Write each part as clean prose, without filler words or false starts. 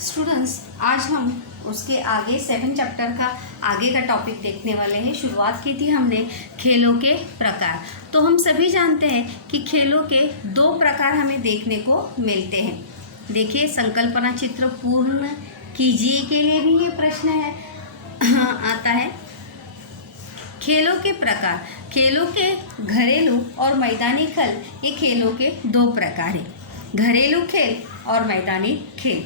Students, आज हम उसके आगे 7 चैप्टर का आगे का टॉपिक देखने वाले हैं। शुरुआत की थी हमने खेलों के प्रकार। तो हम सभी जानते हैं कि खेलों के 2 प्रकार हमें देखने को मिलते हैं। देखिए, संकल्पना चित्र पूर्ण कीजिए के लिए भी ये प्रश्न है आता है। खेलों के प्रकार, खेलों के घरेलू और मैदानी खेल, ये खेलों के 2 प्रकार हैं। घरेलू खेल और मैदानी खेल।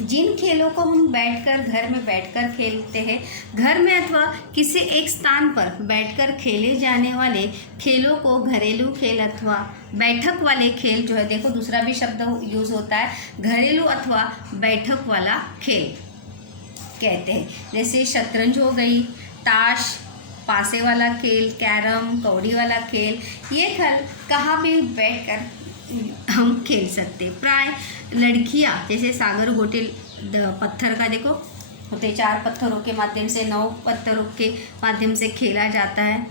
जिन खेलों को हम घर में बैठकर खेलते हैं, घर में अथवा किसी एक स्थान पर बैठकर खेले जाने वाले खेलों को घरेलू खेल अथवा बैठक वाले खेल जो है, देखो दूसरा भी शब्द यूज़ होता है, घरेलू अथवा बैठक वाला खेल कहते हैं। जैसे शतरंज हो गई, ताश, पासे वाला खेल, कैरम, कौड़ी वाला खेल, ये खेल कहाँ भी बैठकर हम खेल सकते। प्राय लड़कियां जैसे सागर गोटे पत्थर का देखो होते 4 पत्थरों के माध्यम से 9 पत्थरों के माध्यम से खेला जाता है।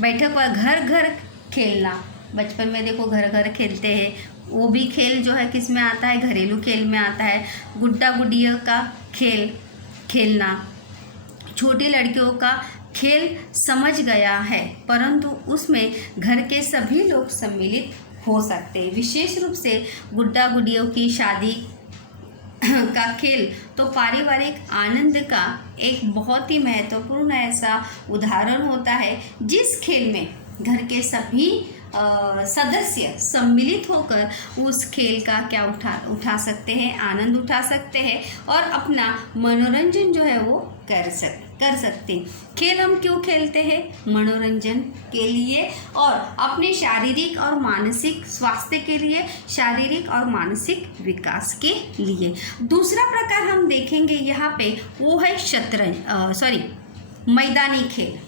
बैठक वाला घर घर खेलना, बचपन में देखो घर घर खेलते हैं, वो भी खेल जो है किस में आता है, घरेलू खेल में आता है। गुड्डा गुडिया का खेल खेलना छोटी लड़कियों का खेल समझ गया है, परंतु उसमें घर के सभी लोग सम्मिलित हो सकते हैं। विशेष रूप से गुड्डा गुडियों की शादी का खेल तो पारिवारिक आनंद का एक बहुत ही महत्वपूर्ण ऐसा उदाहरण होता है, जिस खेल में घर के सभी सदस्य सम्मिलित होकर उस खेल का क्या उठा सकते हैं, आनंद उठा सकते हैं और अपना मनोरंजन जो है वो कर सकते हैं। खेल हम क्यों खेलते हैं? मनोरंजन के लिए और अपने शारीरिक और मानसिक स्वास्थ्य के लिए, शारीरिक और मानसिक विकास के लिए। दूसरा प्रकार हम देखेंगे यहाँ पे, वो है मैदानी खेल।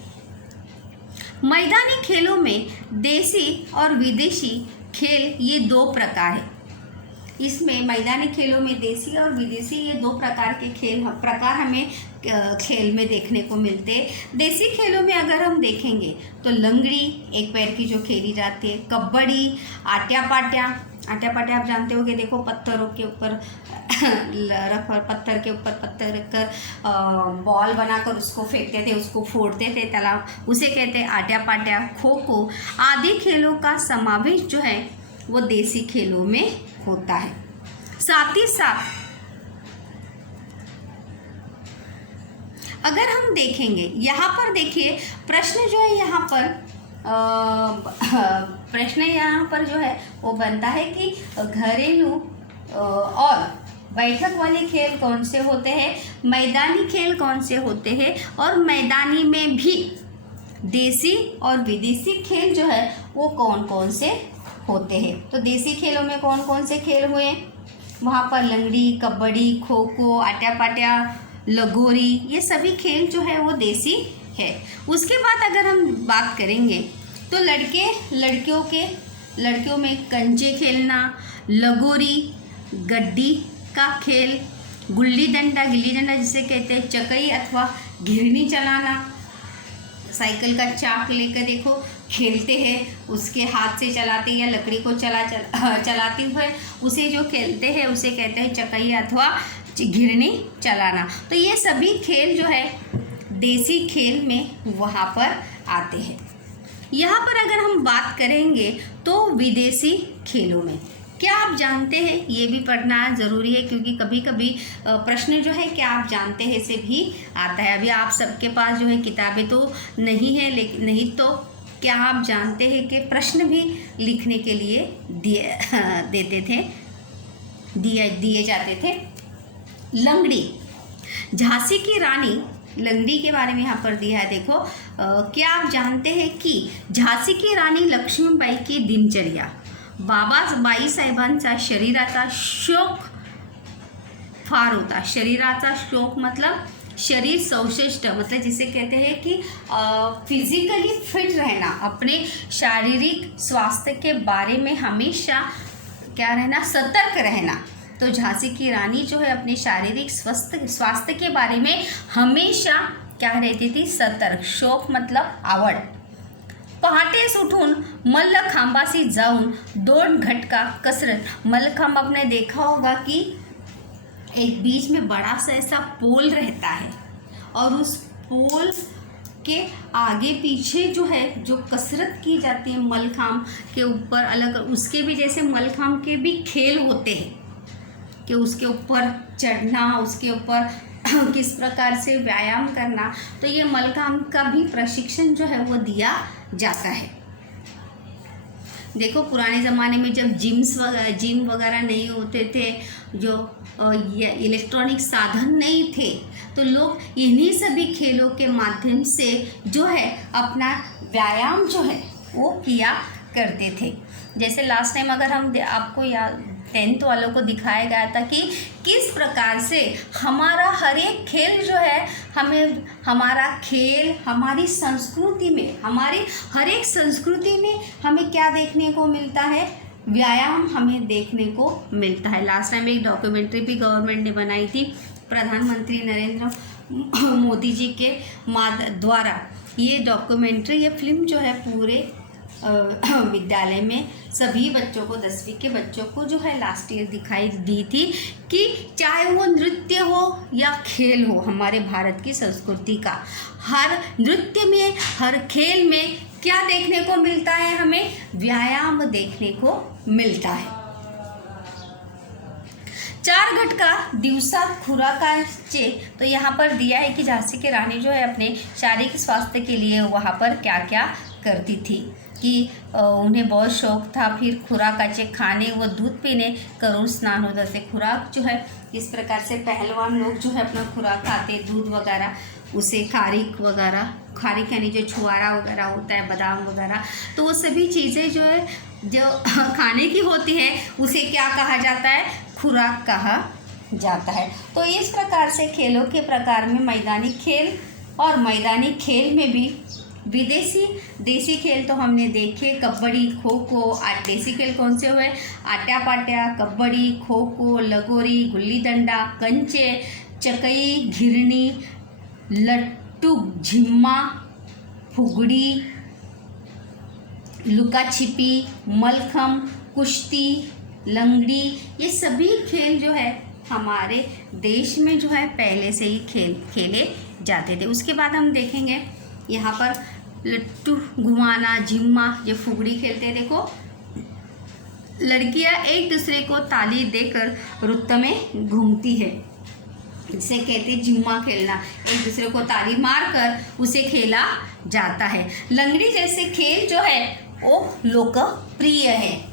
मैदानी खेलों में देसी और विदेशी खेल, ये 2 प्रकार है। इसमें मैदानी खेलों में देसी और विदेशी ये 2 प्रकार के प्रकार हमें खेल में देखने को मिलते हैं। देसी खेलों में अगर हम देखेंगे तो लंगड़ी एक पैर की जो खेली जाती है, कबड्डी, आट्या पाट्या आप जानते होंगे, देखो पत्थरों के ऊपर पत्थर के ऊपर पत्थर रखकर बॉल बनाकर उसको फेंकते थे, उसको फोड़ते थे, तालाब, उसे कहते हैं आट्या पाट्या। खो खो आदि खेलों का समावेश जो है वो देसी खेलों में होता है। साथ ही साथ अगर हम देखेंगे यहाँ पर, देखिए प्रश्न जो है यहाँ पर जो है वो बनता है कि घरेलू और बैठक वाले खेल कौन से होते हैं, मैदानी खेल कौन से होते हैं, और मैदानी में भी देसी और विदेशी खेल जो है वो कौन कौन से होते हैं। तो देसी खेलों में कौन कौन से खेल हुए, वहाँ पर लंगड़ी, कबड्डी, खो खो, आट्या पाट्या, लगोरी, ये सभी खेल जो है वो देसी है। उसके बाद अगर हम बात करेंगे तो लड़कियों में कंचे खेलना, लगोरी, गड्डी का खेल, गिल्ली डंडा जिसे कहते हैं, चकई अथवा घिरनी चलाना, साइकिल का चाक लेकर देखो खेलते हैं, उसके हाथ से चलाते या लकड़ी को चलाते हुए उसे जो खेलते हैं उसे कहते हैं चकई अथवा घिरनी चलाना। तो ये सभी खेल जो है देसी खेल में वहाँ पर आते हैं। यहाँ पर अगर हम बात करेंगे तो विदेशी खेलों में क्या आप जानते हैं, ये भी पढ़ना ज़रूरी है, क्योंकि कभी कभी प्रश्न जो है क्या आप जानते हैं से भी आता है। अभी आप सबके पास जो है किताबें तो नहीं है, लेकिन नहीं तो क्या आप जानते हैं कि प्रश्न भी लिखने के लिए दिए जाते थे। लंगड़ी, झांसी की रानी लंगड़ी के बारे में यहाँ पर दिया है। देखो क्या आप जानते हैं कि झांसी की राणी लक्ष्मीबाई की दिनचर्या, बाबाबाई साहेबांचा शरीराचा शौक फार होता। शरीराचा शौक मतलब शरीर सौष्ठ, मतलब जिसे कहते हैं कि फिजिकली फिट रहना, अपने शारीरिक स्वास्थ्य के बारे में हमेशा क्या रहना, सतर्क रहना। तो झांसी की रानी जो है अपने शारीरिक स्वास्थ्य के बारे में हमेशा क्या रहती थी, सतर्क। शौक मतलब आवड। पहाटेस उठून मल्लखांबासी जाऊन 2 घंटा कसरत। मल्लखांब आपने देखा होगा कि एक बीच में बड़ा सा ऐसा पोल रहता है और उस पोल के आगे पीछे जो है जो कसरत की जाती है मलखांब के ऊपर, अलग उसके भी जैसे मलखांब के भी खेल होते हैं कि उसके ऊपर चढ़ना, उसके ऊपर किस प्रकार से व्यायाम करना, तो ये मलखांब का भी प्रशिक्षण जो है वो दिया जाता है। देखो पुराने ज़माने में जब जिम वगैरह नहीं होते थे, जो ये इलेक्ट्रॉनिक साधन नहीं थे, तो लोग इन्हीं सभी खेलों के माध्यम से जो है अपना व्यायाम जो है वो किया करते थे। जैसे लास्ट टाइम अगर हम आपको याद 10th वालों को दिखाया गया था कि किस प्रकार से हमारा हर एक खेल जो है हमारा खेल हमारी संस्कृति में, हमारी हर एक संस्कृति में हमें क्या देखने को मिलता है, व्यायाम हमें देखने को मिलता है। लास्ट टाइम एक डॉक्यूमेंट्री भी गवर्नमेंट ने बनाई थी, प्रधानमंत्री नरेंद्र मोदी जी के द्वारा ये डॉक्यूमेंट्री, ये फिल्म जो है पूरे विद्यालय में सभी बच्चों को, 10वीं के बच्चों को जो है लास्ट ईयर दिखाई दी थी कि चाहे वो नृत्य हो या खेल हो, हमारे भारत की संस्कृति का हर नृत्य में, हर खेल में क्या देखने को मिलता है, हमें व्यायाम देखने को मिलता है। 4 घटका दिवसात खुराकाचे, तो यहाँ पर दिया है कि झांसी की रानी जो है अपने शारीरिक स्वास्थ्य के लिए वहाँ पर क्या क्या करती थी, कि उन्हें बहुत शौक था फिर खुराकाचे खाने व दूध पीने, करोड़ स्नान होता से खुराक जो है इस प्रकार से पहलवान लोग जो है अपना खुराक खाते, दूध वगैरह, उसे खारिक वगैरह, खारिक यानी जो छुआरा वगैरह होता है, बादाम वगैरह, तो वो सभी चीज़ें जो है जो खाने की होती है उसे क्या कहा जाता है, खुराक कहा जाता है। तो इस प्रकार से खेलों के प्रकार में मैदानी खेल और मैदानी खेल में भी विदेशी देसी खेल तो हमने देखे, कबड्डी, खो खो। देसी खेल कौन से हुए, आट्या पाट्या, कबड्डी, खो खो, लगोरी, गुल्ली डंडा, कंचे, चकई, घिरनी, लट्टू, झिम्मा, फुगड़ी, लुका छिपी, मलखम, कुश्ती, लंगड़ी, ये सभी खेल जो है हमारे देश में जो है पहले से ही खेले जाते थे। उसके बाद हम देखेंगे यहाँ पर लट्टू घुमाना, झिम्मा, ये फुगड़ी खेलते हैं। देखो लड़कियाँ एक दूसरे को ताली देकर वृत्त में घूमती है, इसे कहते हैं झिम्मा खेलना, एक दूसरे को ताली मारकर उसे खेला जाता है। लंगड़ी जैसे खेल जो है वो लोकप्रिय है।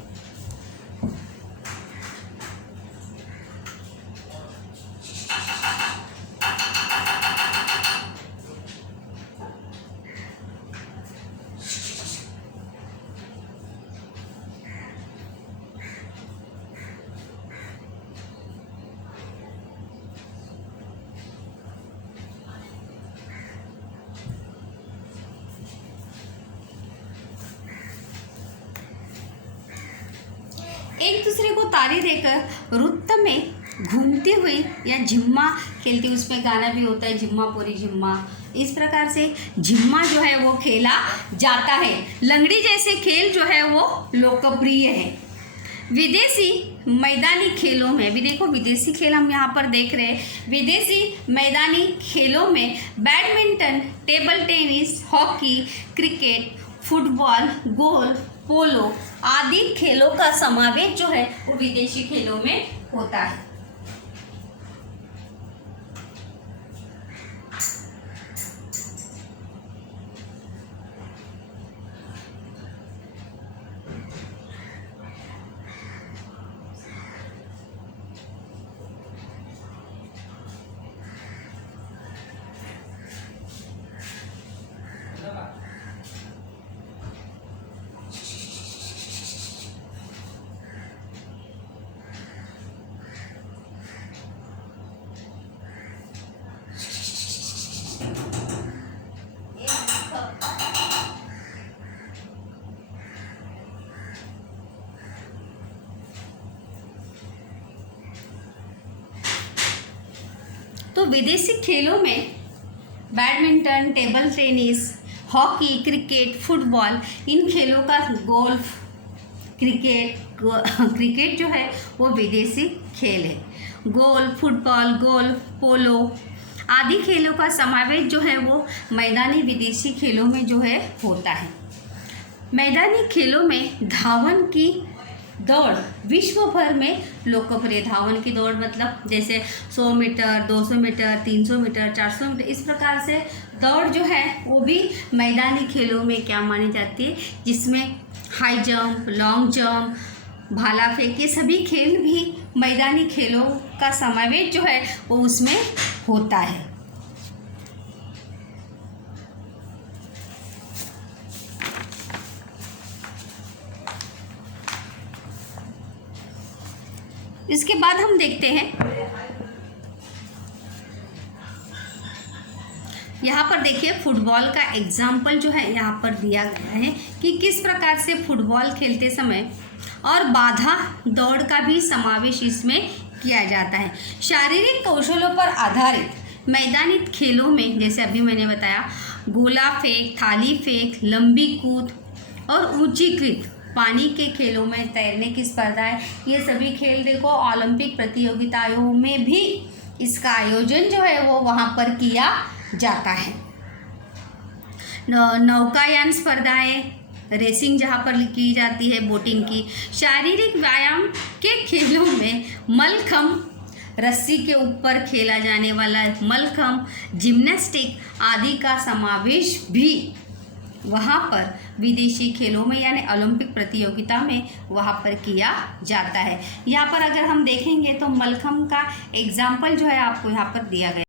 एक दूसरे को ताली देकर वृत्त में घूमती हुई या झिम्मा खेलती, उसमें गाना भी होता है, झिम्मा पोरी झिम्मा, इस प्रकार से झिम्मा जो है वो खेला जाता है। लंगड़ी जैसे खेल जो है वो लोकप्रिय है। विदेशी मैदानी खेलों में भी देखो, विदेशी खेल हम यहाँ पर देख रहे हैं। विदेशी मैदानी खेलों में badminton, table tennis, hockey, cricket, football, golf, polo आदि खेलों का समावेश जो है वो विदेशी खेलों में होता है। तो विदेशी खेलों में badminton, table tennis, hockey, cricket, football, इन खेलों का गोल्फ, क्रिकेट जो है वो विदेशी खेल है। गोल्फ, फुटबॉल, गोल्फ, पोलो आदि खेलों का समावेश जो है वो मैदानी विदेशी खेलों में जो है होता है। मैदानी खेलों में धावन की दौड़ विश्व भर में लोकप्रिय। धावन की दौड़ मतलब जैसे 100 मीटर, 200 मीटर, 300 मीटर, 400 मीटर, इस प्रकार से दौड़ जो है वो भी मैदानी खेलों में क्या मानी जाती है, जिसमें हाई जंप, लॉन्ग जंप, भाला फेंक, ये सभी खेल भी मैदानी खेलों का समावेश जो है वो उसमें होता है। इसके बाद हम देखते हैं, यहाँ पर देखिए फुटबॉल का एग्जाम्पल जो है यहाँ पर दिया गया है कि किस प्रकार से फुटबॉल खेलते समय और बाधा दौड़ का भी समावेश इसमें किया जाता है। शारीरिक कौशलों पर आधारित मैदानी खेलों में जैसे अभी मैंने बताया गोला फेंक, थाली फेंक, लंबी कूद और ऊंचीकृत पानी के खेलों में तैरने की स्पर्धाएं, ये सभी खेल देखो ओलंपिक प्रतियोगिताओं में भी इसका आयोजन जो है वो वहाँ पर किया जाता है। नौकायान स्पर्धाएं, रेसिंग जहाँ पर की जाती है, बोटिंग की। शारीरिक व्यायाम के खेलों में मलखम्ब, रस्सी के ऊपर खेला जाने वाला मलखम्ब, जिम्नास्टिक आदि का समावेश भी वहाँ पर विदेशी खेलों में यानी ओलंपिक प्रतियोगिता में वहाँ पर किया जाता है। यहाँ पर अगर हम देखेंगे तो मलखम्ब का एग्जाम्पल जो है आपको यहाँ पर दिया गया।